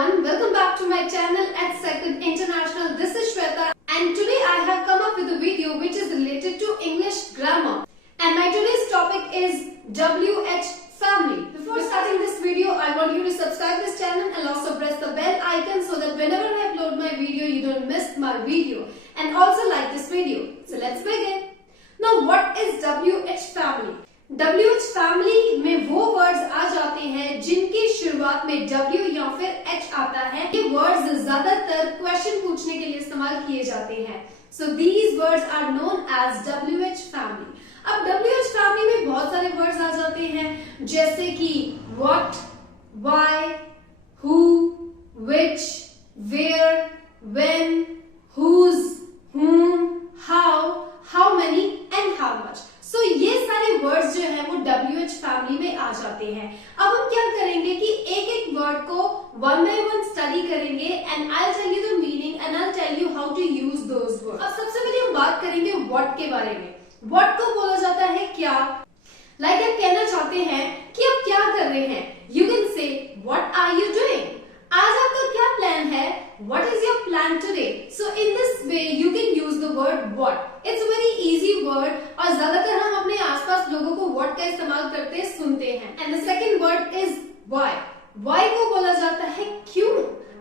everyone, welcome back to my channel at Second International. This is Shweta and today I have come up with a video which is related to English grammar. And my today's topic is WH family. Before starting this video, I want you to subscribe this channel and also press the bell icon so that whenever I upload my video, you don't miss my video. And also like this video. So let's begin. Now what is WH family? WH family में वो words आ जाते हैं जिनकी शुरुआत में W या फिर H आता है। ये वर्ड्स ज्यादातर क्वेश्चन पूछने के लिए इस्तेमाल किए जाते हैं। So these words are known as WH family. अब WH फैमिली में बहुत सारे वर्ड्स आ जाते हैं जैसे कि what, why, who, which, where, when, whose, whom, how many and how much. So ये सारे वर्ड्स जो हैं वो WH फैमिली में आ जाते हैं। अब हम क्या करेंगे कि एक एक वर्ड को वन बाय वन स्टडी करेंगे and I tell you the meaning and I tell you how to use those words. अब सबसे पहले हम बात करेंगे व्हाट के बारे में। व्हाट को बोला जाता है क्या। लाइक आप कहना चाहते हैं कि आप क्या कर रहे हैं। You can say what are you doing. आज आपका क्या प्लान है। What is your plan today? So in this way you can use the word what. It's a very easy word और ज्यादातर हम अपने आसपास लोगों को what का इस्तेमाल करते सुनते हैं। And the second word is why. Why को बोला जाता है क्यों।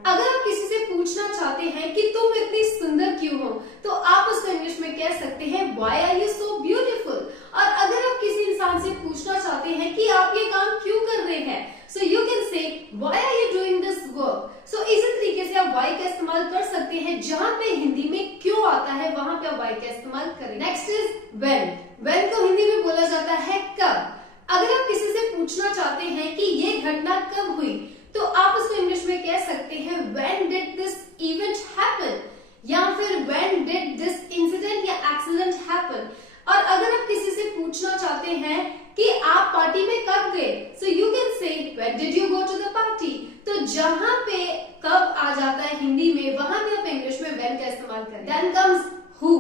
अगर आप किसी से पूछना चाहते हैं कि तुम इतनी सुंदर क्यों हो तो आप उसको इंग्लिश में कह सकते हैं Why are you so beautiful? और अगर आप किसी इंसान से पूछना चाहते हैं कि आप ये काम क्यों कर रहे हैं so you can say Why are you doing this work? So इसी तरीके से आप why का इस्तेमाल कर सकते हैं। जहां पे हिंदी में क्यों आता है वहां पे आप why का इस्तेमाल करें। Next is when. when को हिंदी में बोला जाता है कब। अगर आप किसी से पूछना चाहते हैं कि ये घटना कब हुई तो आप उसको इंग्लिश में कह सकते हैं When did this event happen? या फिर When did this incident या accident happen? और अगर आप किसी से पूछना चाहते हैं कि आप पार्टी में कब गए so you can say When did you go to the party? तो जहां पे कब आ जाता है हिंदी में वहां पे आप इंग्लिश में when का इस्तेमाल करें। Then comes who.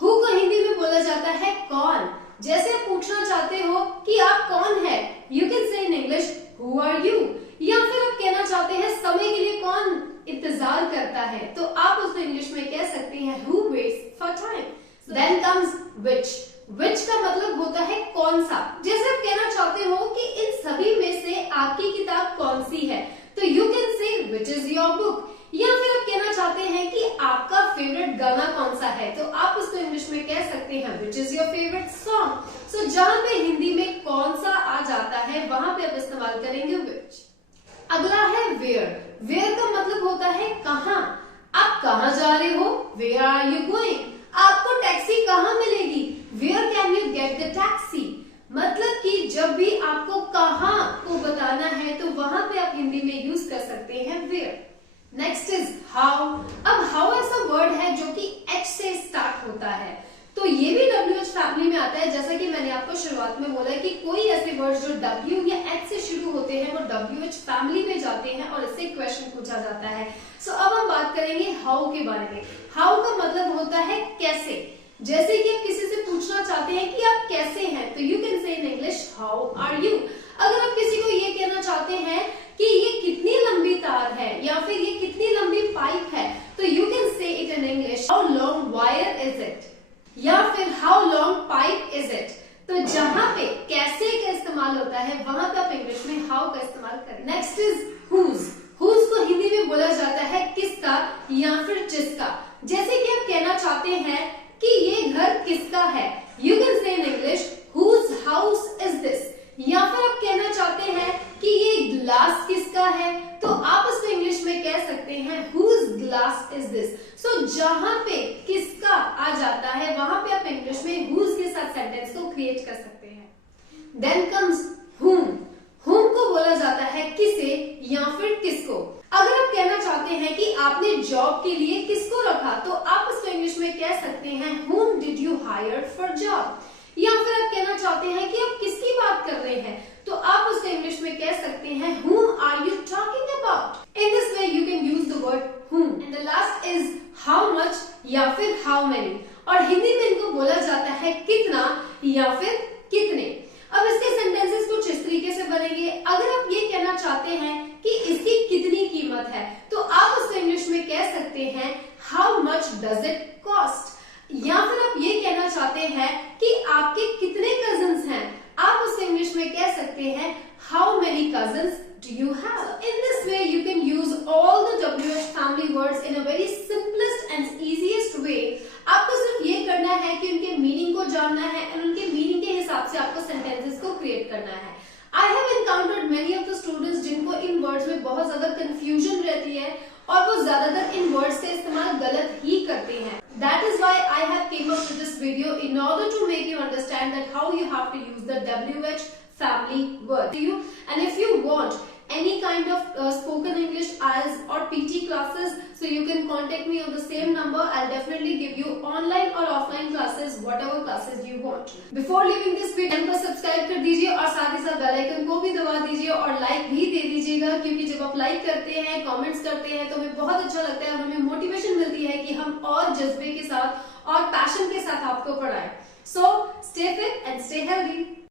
who को हिंदी में बोला जाता है कौन। जैसे आप पूछना चाहते हो कि आप कौन है you can say in English Who are you? या फिर आप कहना चाहते हैं समय के लिए कौन इंतजार करता है तो आप उसको इंग्लिश में कह सकते हैं Who waits for time? Then comes which. which का मतलब होता है कौन सा। जैसे आप कहना चाहते हो कि इन सभी में से आपकी किताब कौन सी है तो you can say which is your book। या फिर आप कहना चाहते हैं कि आपका फेवरेट गाना कौन सा है तो आप उसको इंग्लिश में कह सकते हैं Which is your favorite song? So जहां पे हिंदी में कौन सा आ जाता है वहां पे आप इस्तेमाल करेंगे which। अगला है where. where का मतलब होता है कहां। आप कहां जा रहे हो Where are you going? आपको टैक्सी कहां मिलेगी Where can you get the taxi? मतलब कि जब भी आपको कहां को बताना है तो वहां पे आप हिंदी में यूज कर सकते हैं where। Next is how. अब how ऐसा वर्ड है जो कि H से स्टार्ट होता है तो ये भी WH फैमिली में आता है। जैसा कि मैंने आपको शुरुआत में बोला कि कोई ऐसे वर्ड जो W या H से शुरू होते हैं वो WH फैमिली में जाते हैं और इससे क्वेश्चन पूछा जाता है। सो अब हम बात करेंगे how के बारे में। how का मतलब होता है कैसे। जैसे कि आप किसी से पूछना चाहते हैं कि आप कैसे हैं तो you can say in English how are you. अगर आप किसी को ये कहना चाहते हैं कि ये कितनी लंबी तार है या फिर ये कितनी लंबी पाइप है तो यू कैन से it in English how long wire is it या फिर how long pipe is it. तो जहां पे कैसे का इस्तेमाल होता है वहां पे आप इंग्लिश में हाउ का इस्तेमाल करें। Next is whose. whose को हिंदी में बोला जाता है किसका या फिर जिसका। जैसे कि आप कहना चाहते हैं कि ये घर किसका है you can say in English whose house is this। या फिर आप कहना चाहते हैं कि ये ग्लास किसका है तो आप उसको इंग्लिश में कह सकते हैं whose glass is this। सो जहां पे किसका आ जाता है वहां पे आप इंग्लिश में whose के साथ सेंटेंस को क्रिएट कर सकते हैं। Then comes whom. whom को बोला जाता है किसे या फिर किसको। अगर आप कहना चाहते हैं कि आपने जॉब के लिए किसको रखा तो आप उसको इंग्लिश में कह सकते हैं whom did you hire for job। या फिर आप कहना चाहते हैं कि आप किसकी बात कर रहे हैं तो आप उसको इंग्लिश में कह सकते हैं whom are you talking about। In this way you can use the word whom। And the last is how much या फिर how many। और हिंदी में इनको बोला जाता है कितना या फिर कितने। अब इसके सेंटेंसेस कुछ इस तरीके से बनेंगे। अगर आप ये कहना चाहते हैं कि इसकी कितनी कीमत है है तो आप उसको इंग्लिश में कह सकते हैं how much does it cost, या फिर आप ये कहना चाहते हैं कि आपके कितने कजिन्स हैं, आप उससे इंग्लिश में कह सकते हैं how many cousins do you have. In this way you can use all the WH family words in a very simplest and easiest way. आपको सिर्फ ये करना है कि उनके मीनिंग को जानना है और उनके मीनिंग के हिसाब से आपको सेंटेंसेस को क्रिएट करना है। I have encountered many of the students जिनको इन वर्ड्स में बहुत ज्यादा कंफ्यूजन रहती है और वो ज्यादातर इन वर्ड्स का इस्तेमाल गलत ही करते हैं। That is why I have came up with this video in order to make you understand that how you have to use the WH family word. And if you want any kind of spoken English, IELTS or PT classes, so you can contact me on the same number. I'll definitely give you online or offline classes, whatever classes you want. Before leaving this video, channel को subscribe कर दीजिए और साथ ही साथ bell icon को भी दबा दीजिए और लाइक भी दे दीजिएगा, क्योंकि जब आप लाइक करते हैं, कमेंट्स करते हैं तो हमें बहुत अच्छा लगता है और हमें मोटिवेशन मिलती है कि हम और जज्बे के साथ और पैशन के साथ आपको पढ़ाएं। So stay fit and stay healthy.